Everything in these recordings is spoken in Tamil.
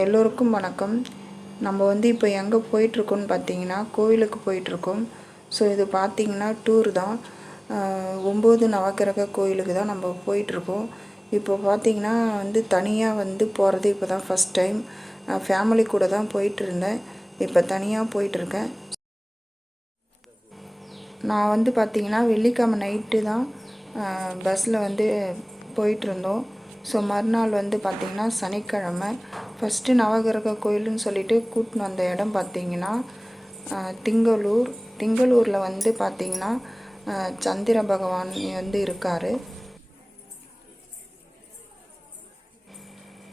எல்லோருக்கும் வணக்கம். நம்ம இப்போ எங்கே போயிட்டுருக்கோன்னு பார்த்தீங்கன்னா கோவிலுக்கு போயிட்டுருக்கோம். ஸோ இது பார்த்திங்கன்னா டூர் தான். 9 நவக்கிரக கோயிலுக்கு தான் நம்ம போயிட்டுருக்கோம். இப்போ பார்த்திங்கன்னா தனியாக போகிறது இப்போ தான் ஃபஸ்ட் டைம். ஃபேமிலி கூட தான் போயிட்டுருந்தேன். இப்போ தனியாக போயிட்டுருக்கேன். நான் பார்த்திங்கன்னா வெள்ளிக்கிழமை நைட்டு தான் பஸ்ஸில் போயிட்டுருந்தோம். ஸோ மறுநாள் பார்த்திங்கன்னா சனிக்கிழமை ஃபஸ்ட்டு நவகிரக கோயிலுன்னு சொல்லிட்டு கூட்டின்னு வந்த இடம் பார்த்திங்கன்னா திங்களூரில் பார்த்திங்கன்னா சந்திர பகவான் இருக்கார்.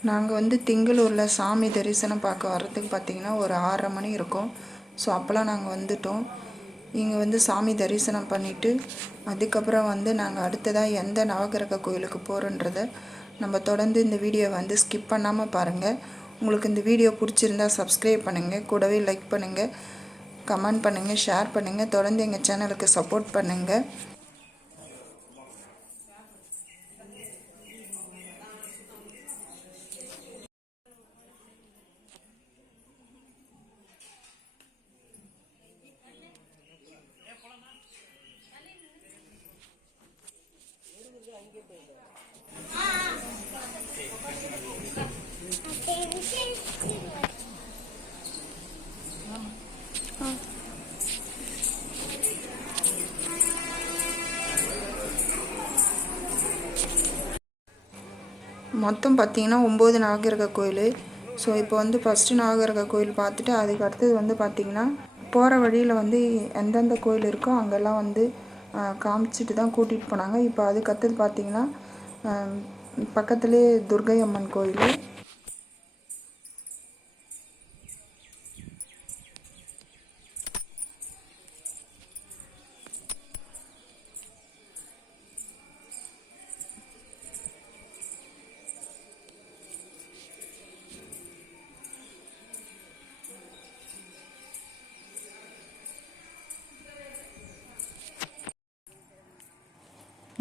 நாங்கள் திங்களூரில் சாமி தரிசனம் பார்க்க வர்றதுக்கு பார்த்திங்கன்னா ஒரு 6:30 மணி இருக்கும். ஸோ அப்போல்லாம் நாங்கள் வந்துட்டோம். இங்கே சாமி தரிசனம் பண்ணிவிட்டு அதுக்கப்புறம் நாங்கள் அடுத்ததாக எந்த நவகிரக கோயிலுக்கு போகிறோன்றதை நம்ம தொடர்ந்து இந்த வீடியோவை ஸ்கிப் பண்ணாமல் பாருங்கள். உங்களுக்கு இந்த வீடியோ பிடிச்சிருந்தா சப்ஸ்கிரைப் பண்ணுங்கள், கூடவே லைக் பண்ணுங்கள், கமெண்ட் பண்ணுங்கள், ஷேர் பண்ணுங்கள். தொடர்ந்து எங்கள் சேனலுக்கு சப்போர்ட் பண்ணுங்கள். மொத்தம் பார்த்திங்கன்னா 9 நவகிரக கோயில். ஸோ இப்போ ஃபஸ்ட்டு நவகிரக கோயில் பார்த்துட்டு அதுக்கு அடுத்தது பார்த்திங்கன்னா போகிற வழியில் எந்தெந்த கோயில் இருக்கோ அங்கெல்லாம் காமிச்சிட்டு தான் கூட்டிகிட்டு போனாங்க. இப்போ அதுக்கு அடுத்தது பார்த்திங்கன்னா பக்கத்துலேயே துர்கை அம்மன் கோயில்.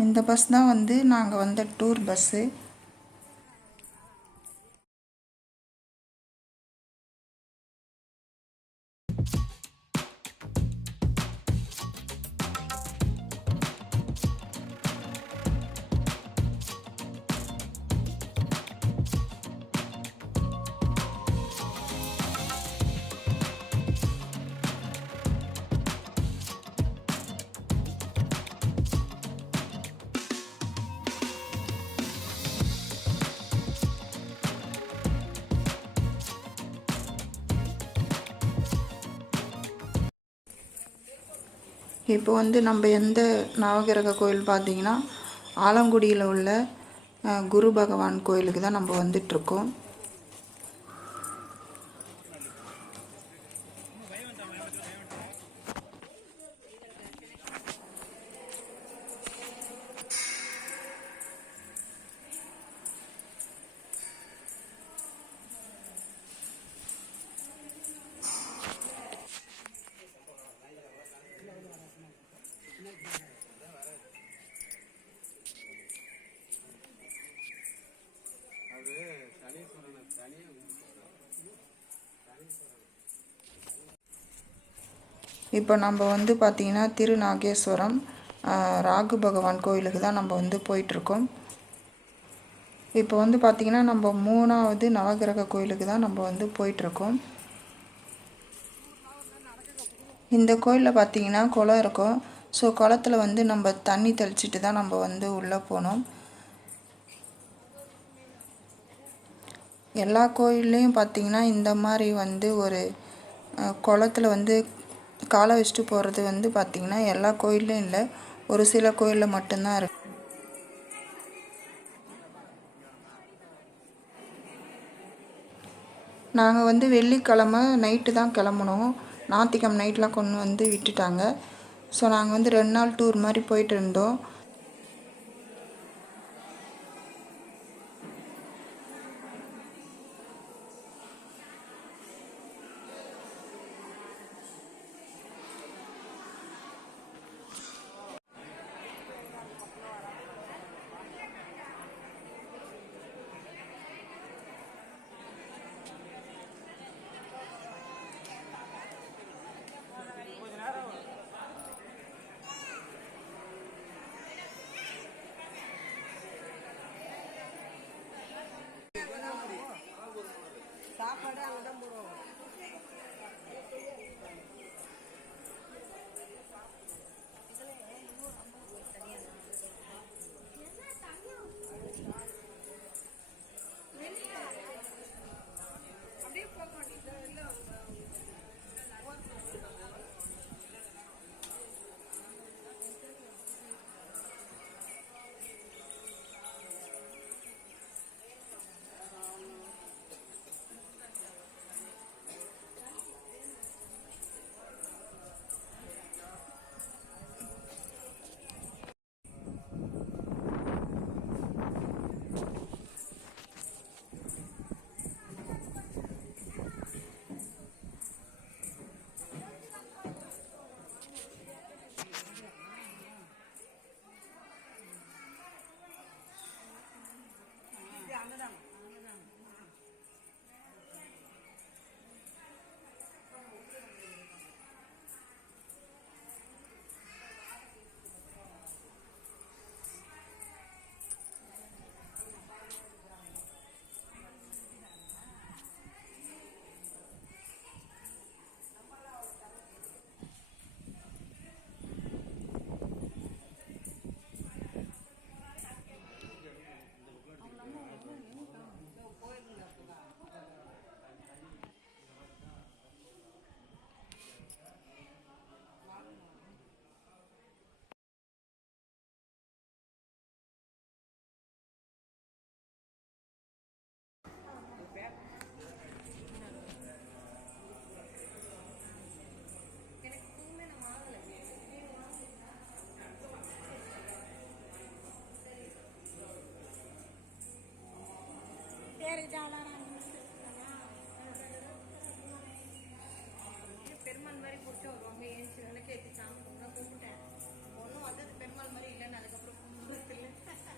இந்த பஸ் தான் நாங்கள் வந்த டூர் பஸ்ஸு. இப்போ நம்ம எந்த நவகிரக கோயில் பார்த்திங்கன்னா ஆலங்குடியில் உள்ள குரு பகவான் கோயிலுக்கு தான் நம்ம வந்துட்டுருக்கோம். இப்போ நம்ம பார்த்திங்கன்னா திருநாகேஸ்வரம் ராகு பகவான் கோயிலுக்கு தான் நம்ம போயிட்டுருக்கோம். இப்போ பார்த்திங்கன்னா நம்ம 3வது நவகிரக கோயிலுக்கு தான் நம்ம போயிட்டுருக்கோம். இந்த கோயிலில் பார்த்திங்கன்னா குளம் இருக்கும். ஸோ குளத்தில் நம்ம தண்ணி தெளிச்சிட்டு தான் நம்ம உள்ளே போனோம். எல்லா கோயில்லையும் பார்த்திங்கன்னா இந்த மாதிரி ஒரு குளத்தில் காலை வச்சுட்டு போகிறது பார்த்திங்கன்னா எல்லா கோயில்லையும் இல்லை, ஒரு சில கோயிலில் மட்டும்தான் இருக்கு. நாங்கள் வெள்ளிக்கிழமை நைட்டு தான் கிளம்புனோம். ஞாயிற்றுக்கிழமை நைட்லாம் கொண்டு விட்டுட்டாங்க. ஸோ நாங்கள் 2 நாள் டூர் மாதிரி போயிட்டு இருந்தோம். பெருமாள் மாதிரி பிடிச்ச வருவாங்க ஏஞ்சி விளக்கேற்றி சாமி கும்பிட்டேன். ஒன்றும் வந்தது பெருமாள் மாதிரி இல்லைன்னு அதுக்கப்புறம் கும்பிட்டு இல்லை. பெருமாள்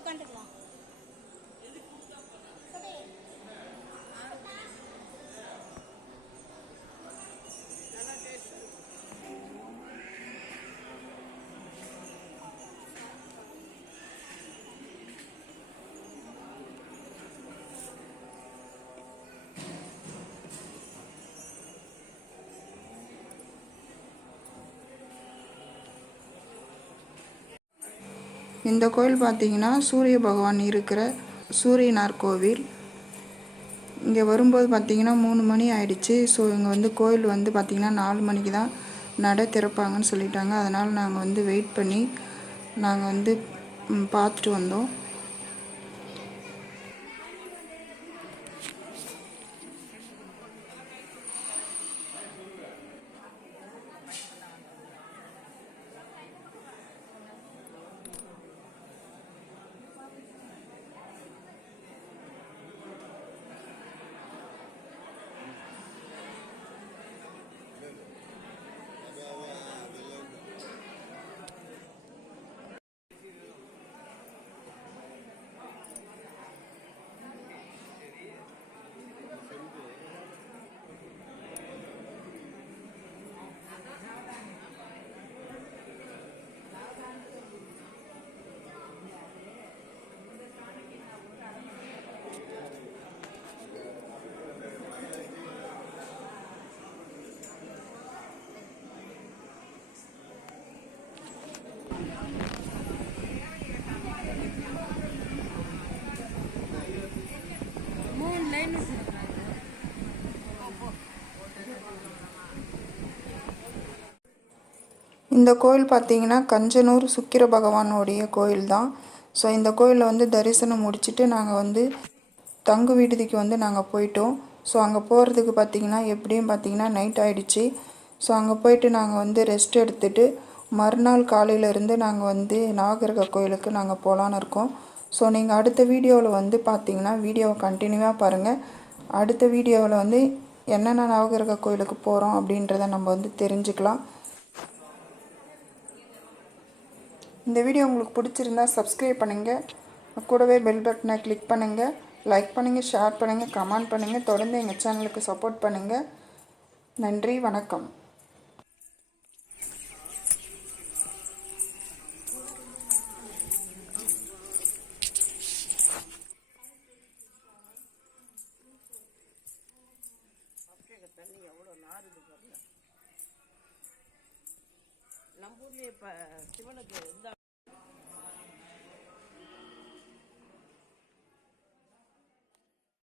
உட்காந்துக்கலாம். இந்த கோயில் பார்த்திங்கன்னா சூரிய பகவான் இருக்கிற சூரியனார் கோவில். இங்கே வரும்போது பார்த்திங்கன்னா 3 மணி ஆயிடுச்சு. ஸோ இங்கே வந்து கோயில் வந்து பார்த்திங்கன்னா 4 மணிக்கு தான் நடை திறப்பாங்கன்னு சொல்லிட்டாங்க. அதனால் நாங்கள் வந்து வெயிட் பண்ணி நாங்கள் வந்து பார்த்துட்டு வந்தோம். இந்த கோயில் பார்த்திங்கன்னா கஞ்சனூர் சுக்கிர பகவானுடைய கோயில் தான். ஸோ இந்த கோயிலில் வந்து தரிசனம் முடிச்சுட்டு நாங்கள் வந்து தங்கு விடுதிக்கு வந்து நாங்கள் போயிட்டோம். ஸோ அங்கே போகிறதுக்கு பார்த்திங்கன்னா எப்படியும் பார்த்திங்கன்னா நைட் ஆகிடுச்சி. ஸோ அங்கே போயிட்டு நாங்கள் வந்து ரெஸ்ட் எடுத்துகிட்டு மறுநாள் காலையிலேருந்து நாங்கள் வந்து நவகிரக கோயிலுக்கு நாங்கள் போகலான்னு இருக்கோம். ஸோ நீங்கள் அடுத்த வீடியோவில் வந்து பார்த்திங்கன்னா வீடியோவை கண்டினியூவாக பாருங்கள். அடுத்த வீடியோவில் வந்து என்னென்ன நவகிரக கோயிலுக்கு போகிறோம் அப்படின்றத நம்ம வந்து தெரிஞ்சுக்கலாம். இந்த வீடியோ உங்களுக்கு பிடிச்சிருந்தா சப்ஸ்கிரைப் பண்ணுங்கள், கூடவே பெல் பட்டனை கிளிக் பண்ணுங்கள், லைக் பண்ணுங்கள், ஷேர் பண்ணுங்கள், கமெண்ட் பண்ணுங்கள். தொடர்ந்து எங்கள் சேனலுக்கு சப்போர்ட் பண்ணுங்கள். நன்றி, வணக்கம். தண்ணி எவ்வளோ நாறுது பாருங்க. நம்ம ஊர்லேயே இப்போ சிவனுக்கு